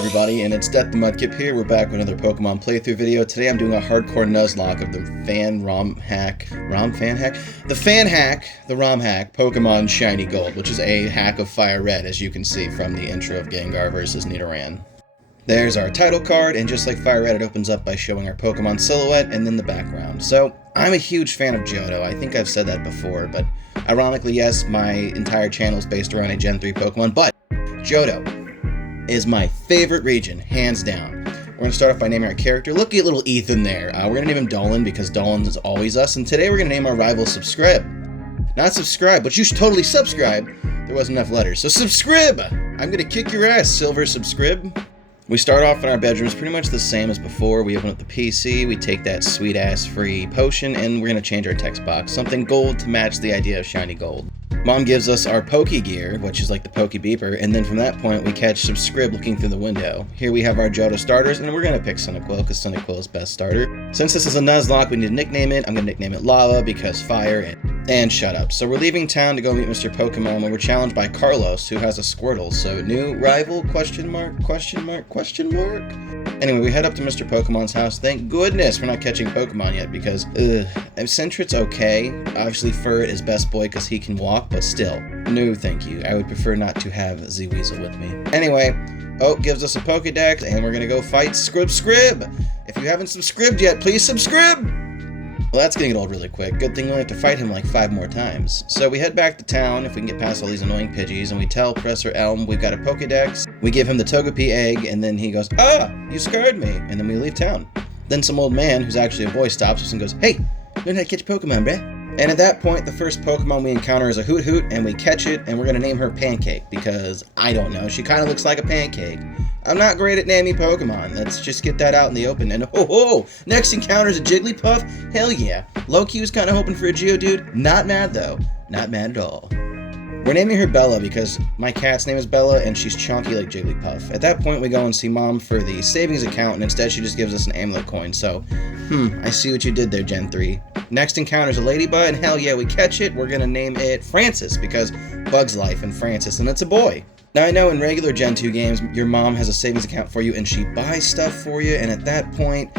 everybody, and it's Death the Mudkip here. We're back with another Pokemon playthrough video. Today I'm doing a hardcore Nuzlocke of the fan hack, Pokemon Shiny Gold, which is a hack of Fire Red, as you can see from the intro of Gengar vs. Nidoran. There's our title card, and just like Fire Red, it opens up by showing our Pokemon silhouette and then the background. So, I'm a huge fan of Johto. I think I've said that before, but ironically, yes, my entire channel is based around a Gen 3 Pokemon, but Johto is my favorite region, hands down. We're going to start off by naming our character. Look at little Ethan there. We're going to name him Dolan because Dolan is always us, and today we're going to name our rival Subscribe. Not subscribe, but you should totally subscribe. There wasn't enough letters, so Subscribe! I'm going to kick your ass, Silver Subscribe. We start off in our bedrooms pretty much the same as before. We open up the PC, we take that sweet-ass free potion, and we're going to change our text box. Something gold to match the idea of shiny gold. Mom gives us our Poke Gear, which is like the Poke Beeper, and then from that point we catch Subscribe looking through the window. Here we have our Johto starters, and we're going to pick Cyndaquil because Cyndaquil is best starter. Since this is a Nuzlocke, we need to nickname it. I'm going to nickname it Lava because fire and shut up. So we're leaving town to go meet Mr. Pokemon when we're challenged by Carlos, who has a Squirtle. So new rival, question mark? Anyway, we head up to Mr. Pokemon's house. Thank goodness we're not catching Pokemon yet because, Sentret's okay. Obviously, Furret is best boy because he can walk, but still, no thank you. I would prefer not to have Z-Weasel with me. Anyway, Oak gives us a Pokedex, and we're gonna go fight Scrib. If you haven't subscribed yet, please subscribe! Well, that's getting old really quick. Good thing we only have to fight him like 5 more times. So we head back to town if we can get past all these annoying Pidgeys, and we tell Professor Elm we've got a Pokedex. We give him the Togepi egg, and then he goes, "Ah, you scared me," and then we leave town. Then some old man, who's actually a boy, stops us and goes, "Hey, learn how to catch Pokemon, bruh." And at that point, the first Pokemon we encounter is a Hoot, and we catch it, and we're gonna name her Pancake, because, I don't know, she kind of looks like a pancake. I'm not great at naming Pokemon. Let's just get that out in the open. And next encounter is a Jigglypuff? Hell yeah. Low-key was kind of hoping for a Geodude. Not mad though. Not mad at all. We're naming her Bella because my cat's name is Bella and she's chunky like Jigglypuff. At that point we go and see Mom for the savings account, and instead she just gives us an amulet coin. So, I see what you did there, Gen 3. Next encounter is a Ladybug, and hell yeah, we catch it. We're gonna name it Francis because Bug's Life and Francis, and it's a boy. Now, I know in regular Gen 2 games, your mom has a savings account for you and she buys stuff for you, and at that point,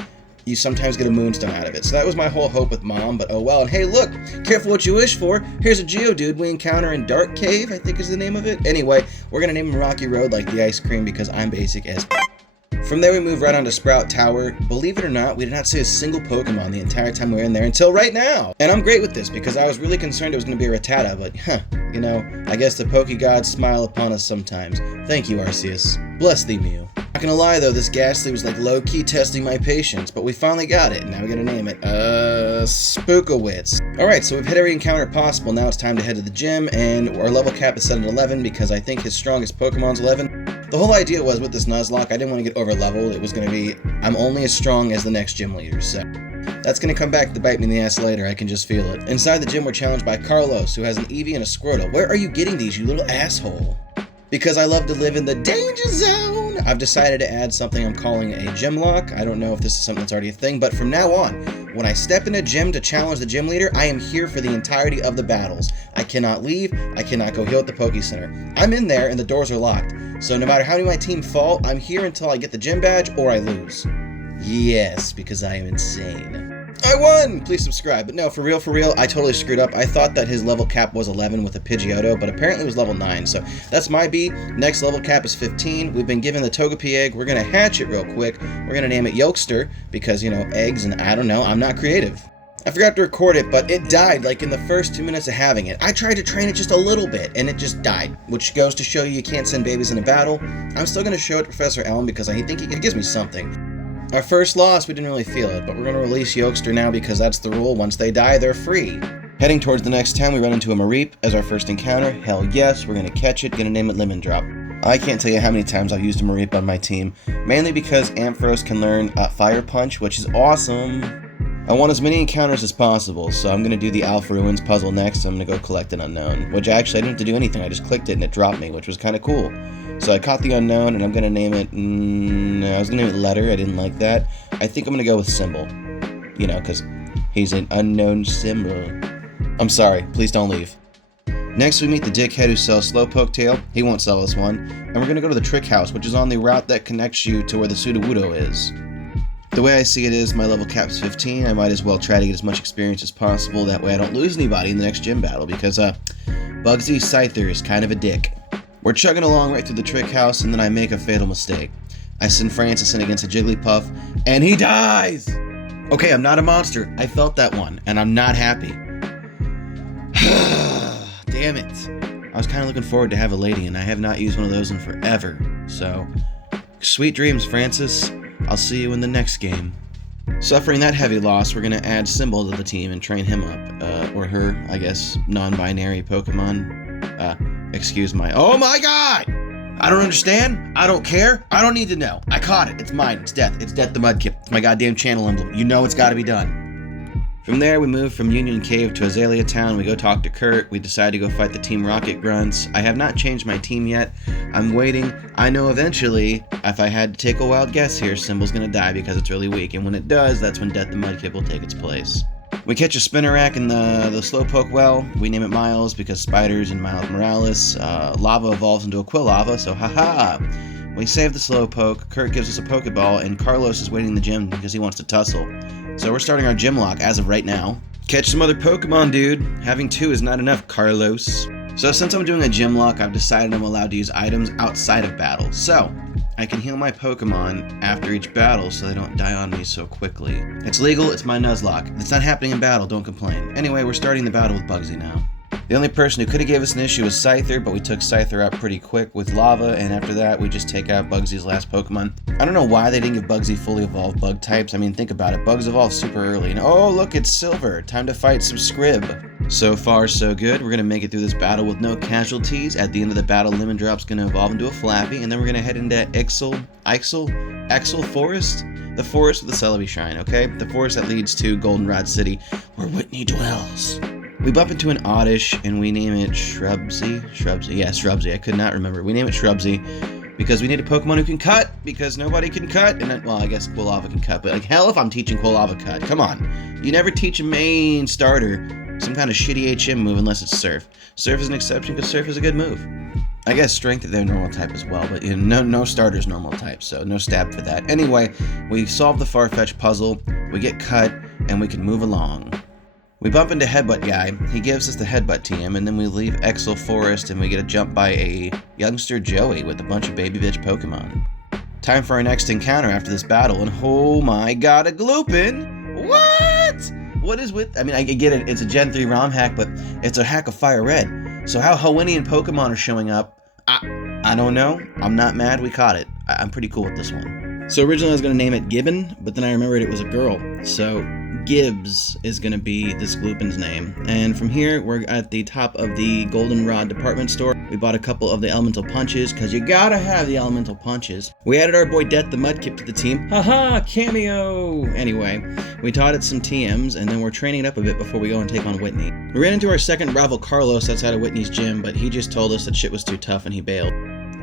you sometimes get a Moonstone out of it. So that was my whole hope with Mom, but oh well. And hey, look, careful what you wish for. Here's a Geodude we encounter in Dark Cave, I think is the name of it. Anyway, we're gonna name him Rocky Road like the ice cream because I'm basic as From there, we move right on to Sprout Tower. Believe it or not, we did not see a single Pokemon the entire time we were in there until right now. And I'm great with this because I was really concerned it was going to be a Rattata, but I guess the Pokegods smile upon us sometimes. Thank you, Arceus. Bless thee, Mew. Not gonna lie though, this Ghastly was like low-key testing my patience, but we finally got it, and now we gotta name it, Spookowitz. Alright, so we've hit every encounter possible. Now it's time to head to the gym, and our level cap is set at 11 because I think his strongest Pokemon's 11. The whole idea was with this Nuzlocke, I didn't want to get over-leveled. It was going to be, I'm only as strong as the next gym leader, so that's going to come back to bite me in the ass later, I can just feel it. Inside the gym, we're challenged by Carlos, who has an Eevee and a Squirtle. Where are you getting these, you little asshole? Because I love to live in the danger zone! I've decided to add something I'm calling a gym lock. I don't know if this is something that's already a thing, but from now on, when I step in a gym to challenge the gym leader, I am here for the entirety of the battles. I cannot leave, I cannot go heal at the Poke Center. I'm in there and the doors are locked. So no matter how many of my team fall, I'm here until I get the gym badge or I lose. Yes, because I am insane. I won! Please subscribe. But no, for real, I totally screwed up. I thought that his level cap was 11 with a Pidgeotto, but apparently it was level 9, so that's my B. Next level cap is 15. We've been given the Togepi egg. We're gonna hatch it real quick. We're gonna name it Yolkster, because, eggs and I don't know, I'm not creative. I forgot to record it, but it died like in the first 2 minutes of having it. I tried to train it just a little bit, and it just died, which goes to show you can't send babies in a battle. I'm still gonna show it to Professor Elm because I think it gives me something. Our first loss, we didn't really feel it, but we're going to release Yolkster now because that's the rule. Once they die, they're free. Heading towards the next town, we run into a Mareep as our first encounter. Hell yes, we're going to catch it, going to name it Lemon Drop. I can't tell you how many times I've used a Mareep on my team, mainly because Ampharos can learn Fire Punch, which is awesome. I want as many encounters as possible, so I'm going to do the Alpha Ruins puzzle next. I'm going to go collect an Unknown, which actually I didn't have to do anything. I just clicked it and it dropped me, which was kind of cool. So I caught the Unknown, and I'm going to name it, I was going to name it Letter. I didn't like that. I think I'm going to go with Symbol, because he's an unknown symbol. I'm sorry, please don't leave. Next, we meet the dickhead who sells Slowpoke Tail. He won't sell us one. And we're going to go to the Trick House, which is on the route that connects you to where the Sudowoodo is. The way I see it is, my level cap's 15. I might as well try to get as much experience as possible. That way I don't lose anybody in the next gym battle, because Bugsy Scyther is kind of a dick. We're chugging along right through the Trick House, and then I make a fatal mistake. I send Francis in against a Jigglypuff, and he dies! Okay, I'm not a monster. I felt that one, and I'm not happy. Damn it. I was kind of looking forward to have a lady, and I have not used one of those in forever. So, sweet dreams, Francis. I'll see you in the next game. Suffering that heavy loss, we're going to add Symbol to the team and train him up. Or her, I guess, non-binary Pokemon. Excuse my... Oh my god! I don't understand. I don't care. I don't need to know. I caught it. It's mine. It's Death. It's Death the Mudkip. It's my goddamn channel emblem. You know it's got to be done. From there, we move from Union Cave to Azalea Town. We go talk to Kurt. We decide to go fight the Team Rocket Grunts. I have not changed my team yet. I'm waiting. I know eventually, if I had to take a wild guess here, Symbol's gonna die because it's really weak. And when it does, that's when Death the Mudkip will take its place. We catch a Spinnerack in the Slowpoke well. We name it Miles because spiders and Miles Morales. Lava evolves into a Quilava, so haha. We save the Slowpoke. Kurt gives us a Pokeball, and Carlos is waiting in the gym because he wants to tussle. So we're starting our gym lock as of right now. Catch some other Pokemon, dude. Having 2 is not enough, Carlos. So since I'm doing a gym lock, I've decided I'm allowed to use items outside of battle. So I can heal my Pokemon after each battle so they don't die on me so quickly. It's legal, it's my Nuzlocke. If it's not happening in battle, don't complain. Anyway, we're starting the battle with Bugsy now. The only person who could have gave us an issue was Scyther, but we took Scyther out pretty quick with Lava, and after that, we just take out Bugsy's last Pokemon. I don't know why they didn't give Bugsy fully evolved bug types. I mean, think about it. Bugs evolve super early, and oh, look, it's Silver. Time to fight some Scrib. So far, so good. We're going to make it through this battle with no casualties. At the end of the battle, Lemon Drop's going to evolve into a Flappy, and then we're going to head into Ixel Forest? The forest with the Celebi Shrine, okay? The forest that leads to Goldenrod City, where Whitney dwells. We bump into an Oddish, and we name it Shrubsy. Yeah, Shrubsy. I could not remember. We name it Shrubsy because we need a Pokemon who can cut, because nobody can cut. And then, well, I guess Quilava can cut, but like hell if I'm teaching Quilava cut. Come on. You never teach a main starter some kind of shitty HM move unless it's Surf. Surf is an exception because Surf is a good move. I guess Strength is their normal type as well, but you know, no starter's normal type, so no stab for that. Anyway, we solve the Farfetch puzzle, we get cut, and we can move along. We bump into Headbutt Guy, he gives us the Headbutt TM, and then we leave Ixel Forest and we get a jump by a youngster Joey with a bunch of baby bitch Pokemon. Time for our next encounter after this battle, and oh my god, a Gloopin! What? What is with... I mean, I get it, it's a Gen 3 ROM hack, but it's a hack of Fire Red. So how Hawaiian Pokemon are showing up, I don't know. I'm not mad, we caught it. I'm pretty cool with this one. So originally I was going to name it Gibbon, but then I remembered it was a girl, so Gibbs is going to be this Gloopin's name. And from here, we're at the top of the Goldenrod department store. We bought a couple of the elemental punches, because you gotta have the elemental punches. We added our boy Death the Mudkip to the team. Haha, cameo! Anyway, we taught it some TMs, and then we're training it up a bit before we go and take on Whitney. We ran into our second rival Carlos outside of Whitney's gym, but he just told us that shit was too tough and he bailed.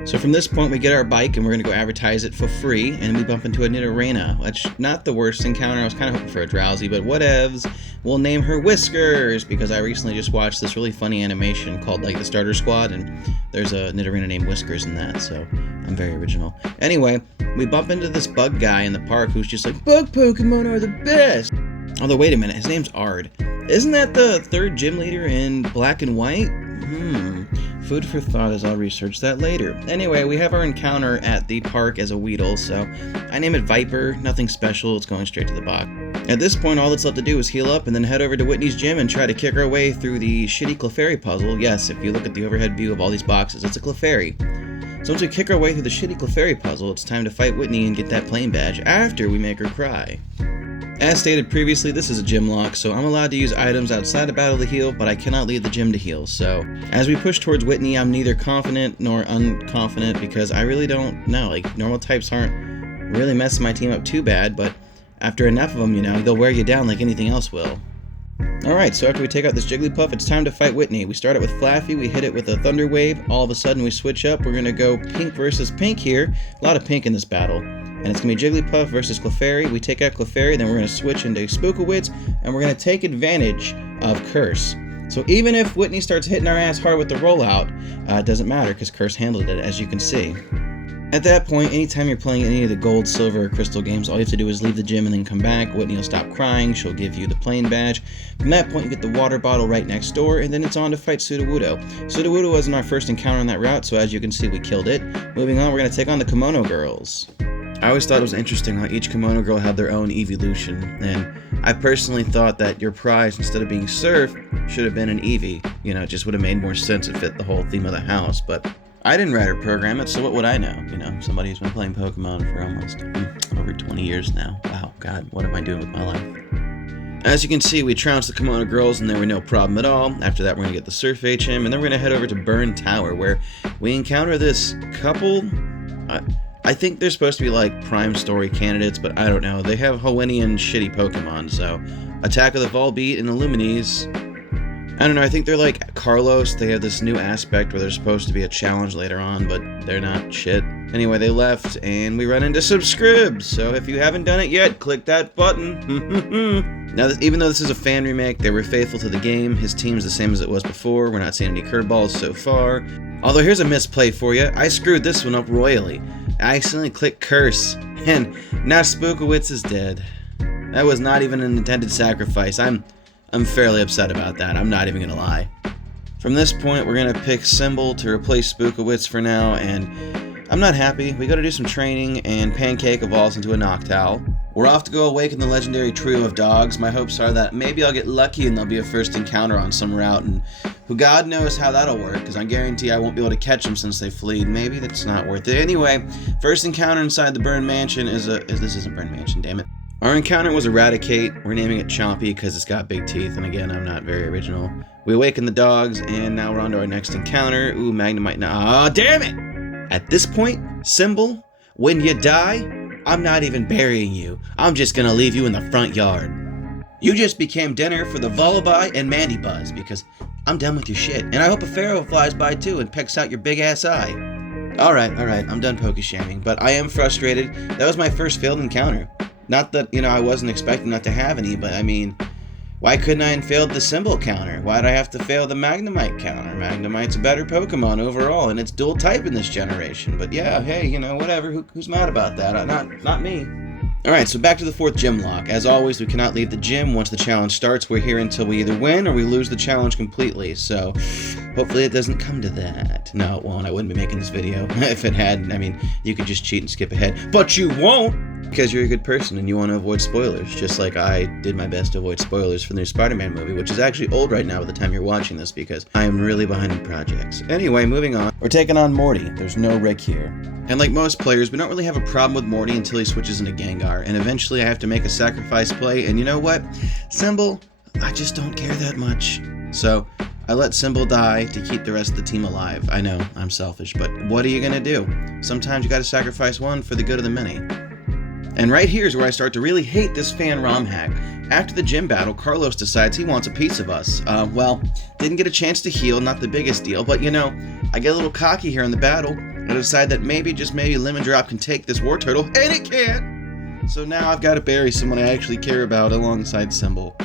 So from this point, we get our bike and we're going to go advertise it for free, and we bump into a Nidorina, which, not the worst encounter. I was kind of hoping for a Drowsy, but whatevs. We'll name her Whiskers, because I recently just watched this really funny animation called, like, The Starter Squad, and there's a Nidorina named Whiskers in that, so I'm very original. Anyway, we bump into this bug guy in the park who's just like, bug Pokemon are the best! Although, wait a minute, his name's Ard. Isn't that the third gym leader in Black and White? Food for thought, as I'll research that later. Anyway, we have our encounter at the park as a Weedle, so I name it Viper. Nothing special, it's going straight to the box. At this point, all that's left to do is heal up and then head over to Whitney's gym and try to kick our way through the shitty Clefairy puzzle. Yes, if you look at the overhead view of all these boxes, it's a Clefairy. So once we kick our way through the shitty Clefairy puzzle, it's time to fight Whitney and get that plane badge after we make her cry. As stated previously, this is a gym lock, so I'm allowed to use items outside of battle to heal, but I cannot leave the gym to heal. So as we push towards Whitney, I'm neither confident nor unconfident, because I really don't know. Like, normal types aren't really messing my team up too bad, but after enough of them, you know, they'll wear you down like anything else will. Alright, so after we take out this Jigglypuff, it's time to fight Whitney. We start it with Flaffy, we hit it with a Thunder Wave, all of a sudden we switch up, we're gonna go pink versus pink here. A lot of pink in this battle. And it's gonna be Jigglypuff versus Clefairy. We take out Clefairy, then we're gonna switch into Spookawitz, and we're gonna take advantage of Curse. So even if Whitney starts hitting our ass hard with the rollout, it doesn't matter because Curse handled it, as you can see. At that point, anytime you're playing any of the gold, silver, or crystal games, all you have to do is leave the gym and then come back. Whitney will stop crying, she'll give you the plane badge. From that point, you get the water bottle right next door, and then it's on to fight Sudowoodo. Sudowoodo wasn't our first encounter on that route, so as you can see, we killed it. Moving on, we're going to take on the Kimono Girls. I always thought it was interesting how each Kimono Girl had their own evolution, and I personally thought that your prize, instead of being Surf, should have been an Eevee. You know, it just would have made more sense. It fit the whole theme of the house, but I didn't write or program it, so what would I know? You know, somebody who's been playing Pokemon for almost over 20 years now. Wow, God, what am I doing with my life? As you can see, we trounced the Kimono Girls and there were no problem at all. After that, we're going to get the Surf HM, and then we're going to head over to Burn Tower, where we encounter this couple. I think they're supposed to be like prime story candidates, but I don't know. They have Hoennian shitty Pokemon, so Attack of the Volbeat and Illumines. I don't know, I think they're like Carlos. They have this new aspect where they're supposed to be a challenge later on, but they're not shit. Anyway, they left, and we run into Subscribes, so if you haven't done it yet, click that button. Now, even though this is a fan remake, they were faithful to the game. His team's the same as it was before. We're not seeing any curveballs so far. Although, here's a misplay for you. I screwed this one up royally. I accidentally clicked Curse, and now Spookowitz is dead. That was not even an intended sacrifice. I'm fairly upset about that, I'm not even gonna lie. From this point, we're gonna pick Symbol to replace Spookowitz for now, and I'm not happy. We gotta do some training, and Pancake evolves into a Noctowl. We're off to go awaken the legendary trio of dogs. My hopes are that maybe I'll get lucky and there'll be a first encounter on some route, and who God knows how that'll work, because I guarantee I won't be able to catch them since they fleed. Maybe that's not worth it. Anyway, first encounter inside the Burn Mansion this isn't Burn Mansion, damn it. Our encounter was Eradicate. We're naming it Chompy because it's got big teeth, and again, I'm not very original. We awaken the dogs, and now we're on to our next encounter. Ooh, Magnemite now. Ah, damn it! At this point, Symbol, when you die, I'm not even burying you. I'm just gonna leave you in the front yard. You just became dinner for the Vullaby and Mandibuzz, because I'm done with your shit. And I hope a Pharaoh flies by too and pecks out your big ass eye. Alright, I'm done poke-shaming, but I am frustrated. That was my first failed encounter. Not that, you know, I wasn't expecting not to have any, but I mean, why couldn't I have failed the Symbol counter? Why'd I have to fail the Magnemite counter? Magnemite's a better Pokemon overall, and it's dual type in this generation. But yeah, hey, you know, whatever. Who's mad about that? Not me. Alright, so back to the 4th gym lock. As always, we cannot leave the gym. Once the challenge starts, we're here until we either win or we lose the challenge completely. So, hopefully it doesn't come to that. No, it won't. I wouldn't be making this video if it had. I mean, you could just cheat and skip ahead. But you won't! Because you're a good person and you want to avoid spoilers, just like I did my best to avoid spoilers for the new Spider-Man movie, which is actually old right now by the time you're watching this because I am really behind in projects. Anyway, moving on. We're taking on Morty. There's no Rick here. And like most players, we don't really have a problem with Morty until he switches into Gengar, and eventually I have to make a sacrifice play, and you know what? Symbol, I just don't care that much. So, I let Symbol die to keep the rest of the team alive. I know, I'm selfish, but what are you gonna do? Sometimes you gotta sacrifice one for the good of the many. And right here is where I start to really hate this fan ROM hack. After the gym battle, Carlos decides he wants a piece of us. Well, didn't get a chance to heal, not the biggest deal, but you know, I get a little cocky here in the battle, and I decide that maybe, just maybe, Lemon Drop can take this War Turtle, and it can't! So now I've got to bury someone I actually care about alongside Symbol.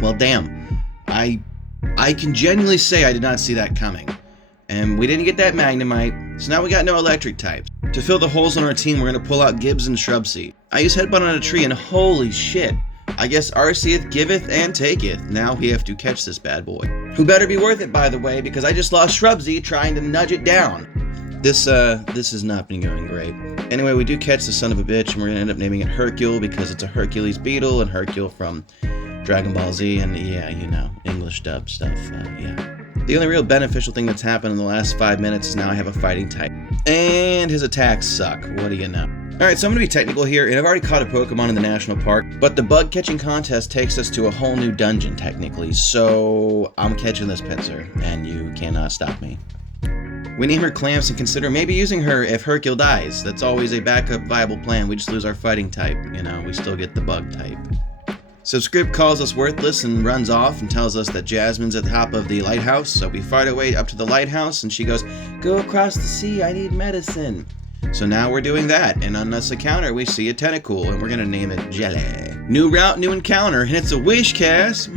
Well, damn. I can genuinely say I did not see that coming. And we didn't get that Magnemite, so now we got no electric types. To fill the holes on our team, we're going to pull out Gibbs and Shrubsy. I use Headbutt on a tree, and holy shit. I guess Arceus giveth and taketh. Now we have to catch this bad boy. Who better be worth it, by the way, because I just lost Shrubsy trying to nudge it down. This has not been going great. Anyway, we do catch the son of a bitch, and we're going to end up naming it Hercule because it's a Hercules beetle, and Hercule from Dragon Ball Z, and yeah, you know, English dub stuff, yeah. The only real beneficial thing that's happened in the last 5 minutes is now I have a fighting type. And his attacks suck, what do you know? Alright, so I'm going to be technical here, and I've already caught a Pokemon in the National Park, but the bug catching contest takes us to a whole new dungeon, technically, so I'm catching this Pinsir, and you cannot stop me. We name her Clamps and consider maybe using her if Hercule dies. That's always a backup viable plan. We just lose our fighting type, you know, we still get the bug type. Subscribe calls us worthless and runs off and tells us that Jasmine's at the top of the lighthouse, so we fight our way up to the lighthouse and she goes, "Go across the sea, I need medicine." So now we're doing that, and on this encounter we see a Tentacool, and we're gonna name it Jelly. New route, new encounter, and it's a Wish Cast.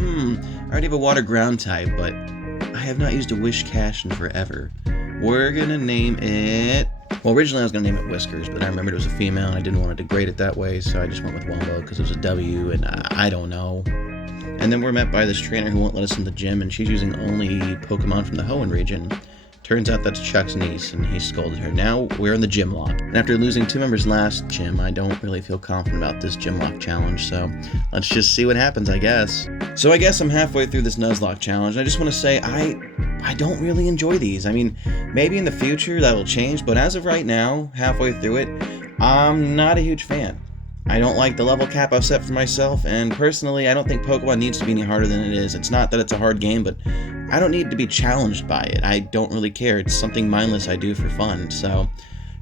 I already have a water ground type, but I have not used a wish cash in forever. We're gonna name it... Well, originally I was gonna name it Whiskers, but I remembered it was a female and I didn't want to degrade it that way, so I just went with Wumbo because it was a W, and I don't know. And then we're met by this trainer who won't let us in the gym, and she's using only Pokemon from the Hoenn region. Turns out that's Chuck's niece, and he scolded her. Now we're in the gym lock. And after losing 2 members last gym, I don't really feel confident about this gym lock challenge, so let's just see what happens, I guess. So I guess I'm halfway through this Nuzlocke challenge, and I just want to say I don't really enjoy these. I mean, maybe in the future that'll change, but as of right now, halfway through it, I'm not a huge fan. I don't like the level cap I've set for myself, and personally, I don't think Pokemon needs to be any harder than it is. It's not that it's a hard game, but I don't need to be challenged by it. I don't really care. It's something mindless I do for fun, so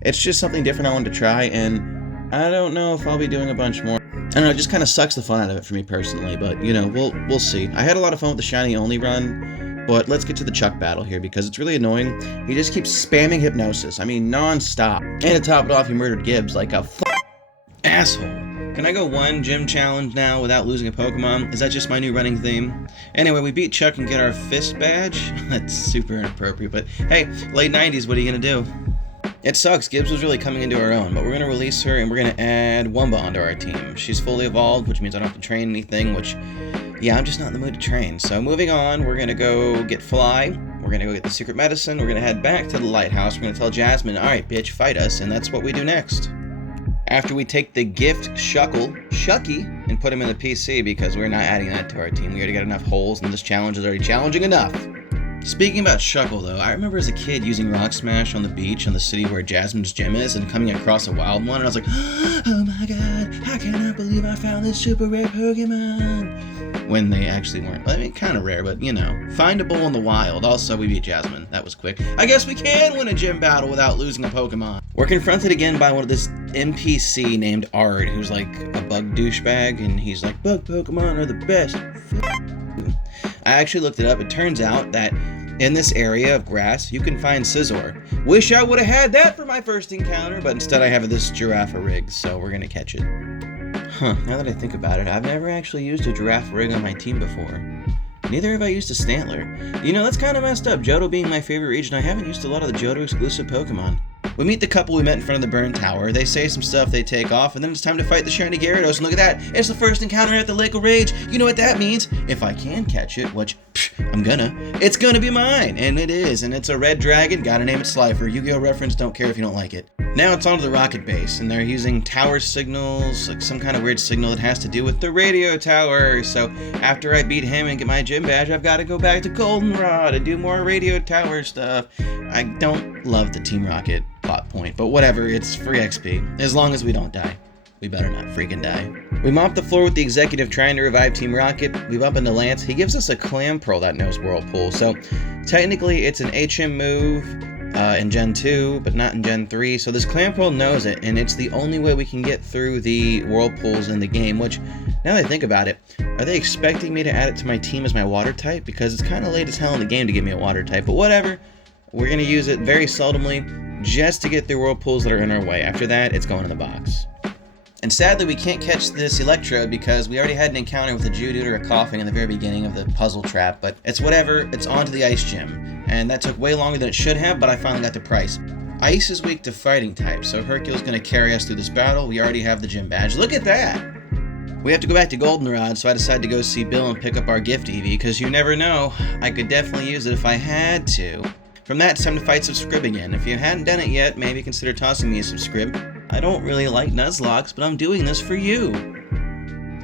it's just something different I wanted to try, and I don't know if I'll be doing a bunch more. I don't know, it just kind of sucks the fun out of it for me personally, but, you know, we'll see. I had a lot of fun with the Shiny Only run, but let's get to the Chuck battle here, because it's really annoying. He just keeps spamming Hypnosis. I mean, non-stop. And to top it off, he murdered Gibbs like a asshole. Can I go one gym challenge now without losing a Pokemon? Is that just my new running theme? Anyway, we beat Chuck and get our fist badge. That's super inappropriate, but hey, late 90s, what are you gonna do? It sucks, Gibbs was really coming into her own, but we're gonna release her and we're gonna add Wumbo onto our team. She's fully evolved, which means I don't have to train anything, which, yeah, I'm just not in the mood to train. So moving on, we're gonna go get Fly. We're gonna go get the secret medicine. We're gonna head back to the lighthouse. We're gonna tell Jasmine, alright, bitch, fight us, and that's what we do next. After we take the gift Shucky, and put him in the PC because we're not adding that to our team. We already got enough holes, and this challenge is already challenging enough. Speaking about Shuckle, though, I remember as a kid using Rock Smash on the beach in the city where Jasmine's gym is and coming across a wild one, and I was like, oh my god, I cannot believe I found this super rare Pokemon! When they actually weren't. I mean, kind of rare, but, you know, findable in the wild. Also, we beat Jasmine. That was quick. I guess we can win a gym battle without losing a Pokemon. We're confronted again by one of this NPC named Ard, who's like a bug douchebag, and he's like, bug Pokemon are the best. I actually looked it up. It turns out that in this area of grass, you can find Scizor. Wish I would have had that for my first encounter, but instead I have this Giraffe-rig, so we're gonna catch it. Huh, now that I think about it, I've never actually used a Giraffe-rig on my team before. Neither have I used a Stantler. You know, that's kind of messed up. Johto being my favorite region, I haven't used a lot of the Johto exclusive Pokemon. We meet the couple we met in front of the burn tower. They say some stuff, they take off, and then it's time to fight the shiny Gyarados. And look at that, it's the first encounter at the Lake of Rage. You know what that means? If I can catch it, which I'm gonna, it's gonna be mine. And it is, and it's a red dragon. Gotta name it Slifer. Yu-Gi-Oh reference, don't care if you don't like it. Now it's on to the rocket base, and they're using tower signals, like some kind of weird signal that has to do with the radio tower. So after I beat him and get my gym badge, I've got to go back to Goldenrod and do more radio tower stuff. I don't love the Team Rocket plot point, but whatever, it's free XP. As long as we don't die. We better not freaking die. We mop the floor with the executive trying to revive Team Rocket. We bump into Lance. He gives us a Clam Pearl that knows Whirlpool, so technically it's an HM move in Gen 2, but not in Gen 3, so this Clam Pearl knows it, and it's the only way we can get through the Whirlpools in the game, which, now that I think about it, are they expecting me to add it to my team as my water type? Because it's kind of late as hell in the game to give me a water type, but whatever. We're going to use it very seldomly, just to get through Whirlpools that are in our way. After that, it's going in the box. And sadly, we can't catch this Electrode because we already had an encounter with a Geodude or a Coughing in the very beginning of the puzzle trap, but it's whatever, it's on to the Ice Gym. And that took way longer than it should have, but I finally got the price. Ice is weak to fighting types, so Hercule's going to carry us through this battle. We already have the gym badge. Look at that! We have to go back to Goldenrod, so I decided to go see Bill and pick up our gift Eevee, because you never know, I could definitely use it if I had to. From that, it's time to fight Subscribe again. If you hadn't done it yet, maybe consider tossing me a Subscribe. I don't really like Nuzlocks, but I'm doing this for you.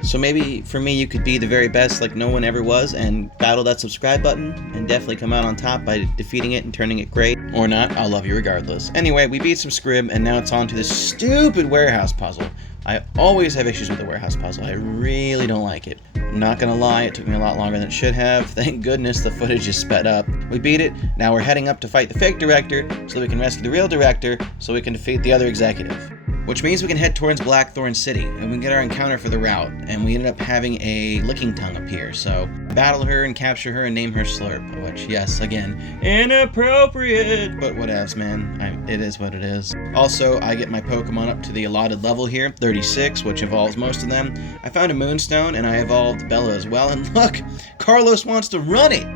So maybe for me you could be the very best like no one ever was and battle that subscribe button and definitely come out on top by defeating it and turning it great. Or not, I'll love you regardless. Anyway, we beat Subscribe and now it's on to this stupid warehouse puzzle. I always have issues with the warehouse puzzle. I really don't like it. I'm not gonna lie, it took me a lot longer than it should have. Thank goodness the footage is sped up. We beat it, now we're heading up to fight the fake director so that we can rescue the real director so we can defeat the other executive. Which means we can head towards Blackthorn City and we can get our encounter for the route. And we ended up having a licking tongue appear, so battle her and capture her and name her Slurp, which, yes, again, inappropriate, but whatevs, man. It is what it is. Also, I get my Pokemon up to the allotted level here, 36, which evolves most of them. I found a Moonstone, and I evolved Bella as well, and look, Carlos wants to run it!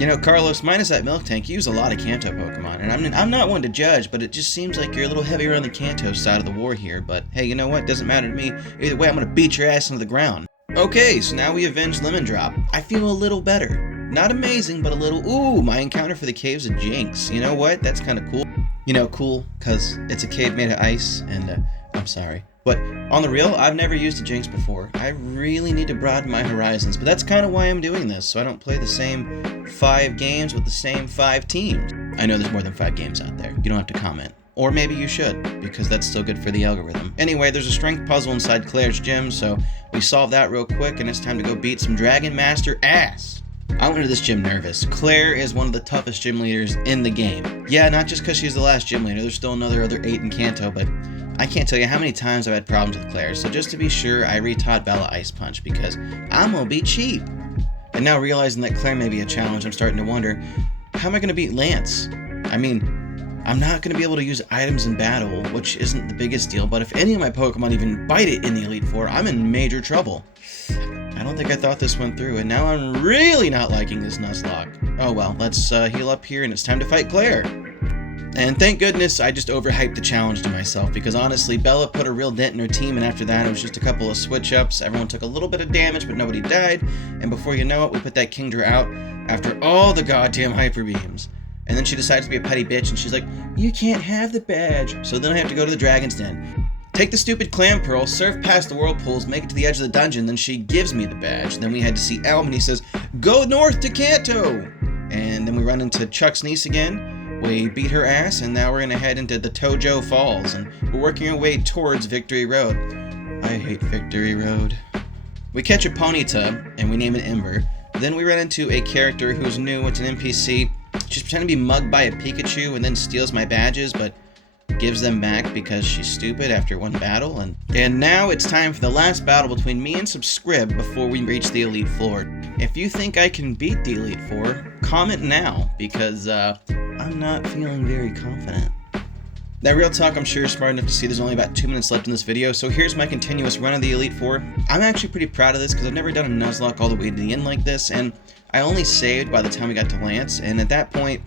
You know, Carlos, minus that milk tank, you use a lot of Kanto Pokemon, and I'm not one to judge, but it just seems like you're a little heavier on the Kanto side of the war here, but hey, you know what, doesn't matter to me. Either way, I'm gonna beat your ass into the ground. Okay, so now we avenge Lemon Drop. I feel a little better. Not amazing, but a little, ooh, my encounter for the Caves of Jinx. You know what, that's kind of cool. You know, cool, because it's a cave made of ice, and I'm sorry. But on the real, I've never used a Jinx before. I really need to broaden my horizons, but that's kind of why I'm doing this, so I don't play the same 5 games with the same 5 teams. I know there's more than 5 games out there. You don't have to comment. Or maybe you should, because that's still good for the algorithm. Anyway, there's a strength puzzle inside Claire's gym, so we solve that real quick, and it's time to go beat some Dragon Master ass. I went into this gym nervous. Claire is one of the toughest gym leaders in the game. Yeah, not just because she's the last gym leader, there's still another 8 in Kanto, but I can't tell you how many times I've had problems with Claire, so just to be sure, I retaught Bella Ice Punch, because I'm gonna be cheap. And now realizing that Claire may be a challenge, I'm starting to wonder, how am I gonna beat Lance? I mean, I'm not going to be able to use items in battle, which isn't the biggest deal, but if any of my Pokemon even bite it in the Elite Four, I'm in major trouble. I don't think I thought this one through, and now I'm really not liking this Nuzlocke. Oh well, let's heal up here, and it's time to fight Claire. And thank goodness I just overhyped the challenge to myself, because honestly, Bella put a real dent in her team, and after that it was just a couple of switch-ups. Everyone took a little bit of damage, but nobody died, and before you know it, we put that Kingdra out after all the goddamn Hyper Beams. And then she decides to be a petty bitch, and she's like, you can't have the badge. So then I have to go to the Dragon's Den. Take the stupid Clam Pearl, surf past the whirlpools, make it to the edge of the dungeon, then she gives me the badge. Then we had to see Elm, and he says, go north to Kanto! And then we run into Chuck's niece again. We beat her ass, and now we're gonna head into the Tojo Falls, and we're working our way towards Victory Road. I hate Victory Road. We catch a Ponyta, and we name it Ember. Then we run into a character who's new, it's an NPC. She's pretending to be mugged by a Pikachu and then steals my badges, but gives them back because she's stupid after one battle. And now it's time for the last battle between me and Subscrib before we reach the Elite Four. If you think I can beat the Elite Four, comment now, because I'm not feeling very confident. Now, real talk, I'm sure you're smart enough to see there's only about 2 minutes left in this video, so here's my continuous run of the Elite Four. I'm actually pretty proud of this because I've never done a Nuzlocke all the way to the end like this, and I only saved by the time we got to Lance, and at that point,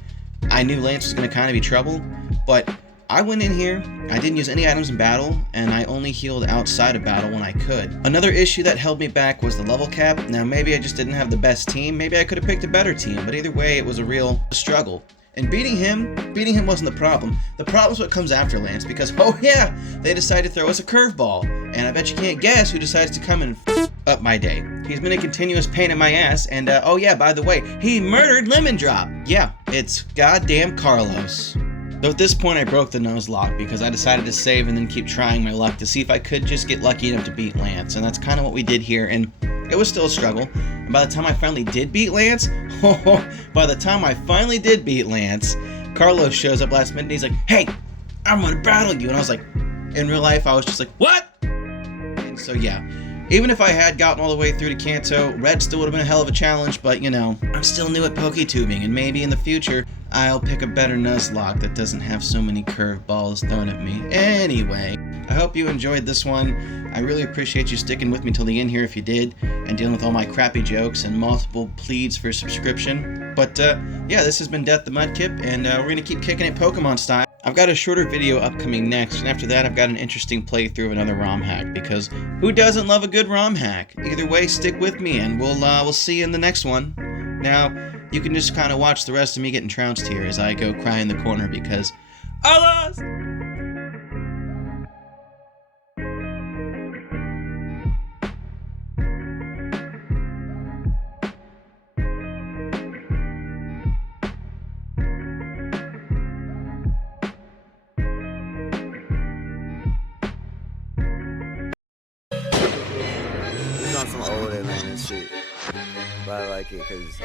I knew Lance was going to kind of be trouble, but I went in here, I didn't use any items in battle, and I only healed outside of battle when I could. Another issue that held me back was the level cap. Now, maybe I just didn't have the best team, maybe I could have picked a better team, but either way, it was a real struggle. And beating him wasn't the problem. The problem's what comes after Lance, because, oh yeah, they decided to throw us a curveball. And I bet you can't guess who decides to come and up my day. He's been a continuous pain in my ass, and oh yeah, by the way, he murdered Lemon Drop. Yeah, it's goddamn Carlos. Though at this point I broke the Nuzlocke because I decided to save and then keep trying my luck to see if I could just get lucky enough to beat Lance, and that's kind of what we did here, and it was still a struggle. And by the time I finally did beat Lance, Carlos shows up last minute and he's like, hey, I'm gonna battle you. And I was like, in real life, I was just like, what? And so yeah, even if I had gotten all the way through to Kanto, Red still would have been a hell of a challenge, but you know, I'm still new at PokeTubing, and maybe in the future, I'll pick a better Nuzlocke that doesn't have so many curveballs thrown at me. Anyway, I hope you enjoyed this one. I really appreciate you sticking with me till the end here if you did, and dealing with all my crappy jokes and multiple pleas for subscription. But yeah, this has been Death the Mudkip, and we're going to keep kicking it Pokemon style. I've got a shorter video upcoming next, and after that I've got an interesting playthrough of another ROM hack, because who doesn't love a good ROM hack? Either way, stick with me, and we'll see you in the next one. Now, you can just kind of watch the rest of me getting trounced here as I go cry in the corner because I lost! It's on some old Atlanta shit, but I like it because